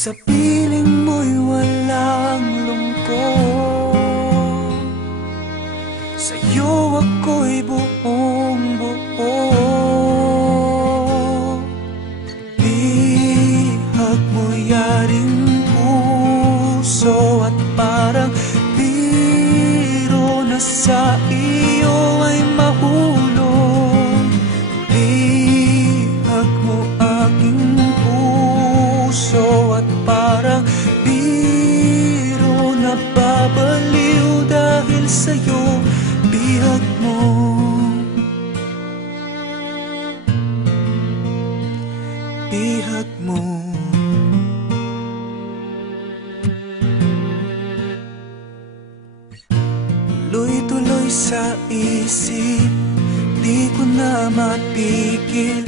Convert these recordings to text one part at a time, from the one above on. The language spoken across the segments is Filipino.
Sa piling mo'y walang lungkot, sa'yo ako'y buong buo. Bihag mo yaring puso at parang biro na sa iyo ay mahulog. Bihag mo aking puso at parang biro na babaliw dahil sa'yo. Bihag mo, bihag mo. Tuloy-tuloy sa isip, di ko na matigil.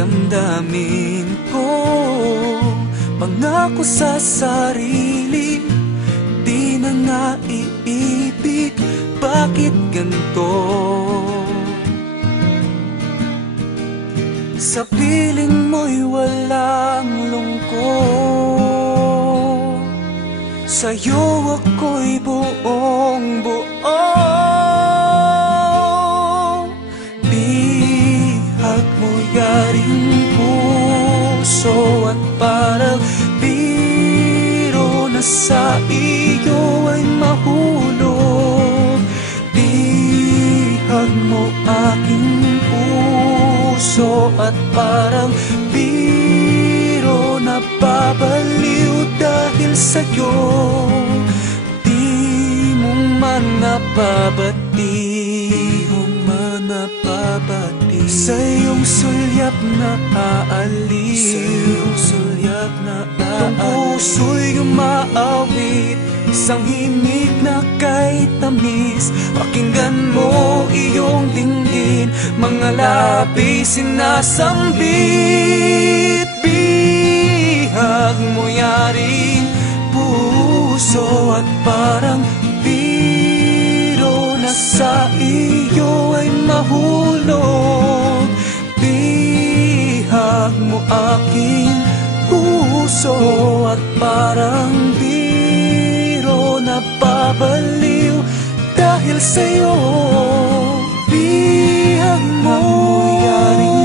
Damdamin ko pangako sa sarili, di na nga iibig. Bakit ganito? Sa piling mo'y walang lungkot, sa'yo ako'y buong buo. Bihag mo yaring puso at parang biro na sa iyo ay mahulog. Bihag mo aking puso at parang biro na babaliw dahil sa'yo. Di mo man napabati, sa iyong sulyap na aaliw, itong puso'y umaawit, isang himig na kay tamis. Pakinggan mo iyong dinggin, mga labi sinasambit. Bihag mo yaring puso at parang biro na sa iyo ay mahulog. Bihag mo aking puso at parang biro na babaliw dahil sa'yo. Bihag mo yaring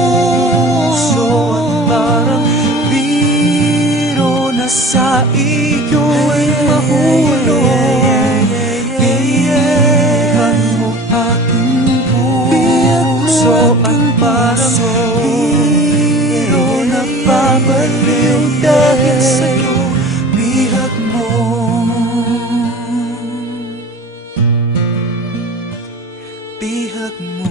puso at parang biro na sa iyo ay mahulog. Bihag mo aking puso at parang biro na babaliw dahil sa'yo. Bihag mo, bihag mo.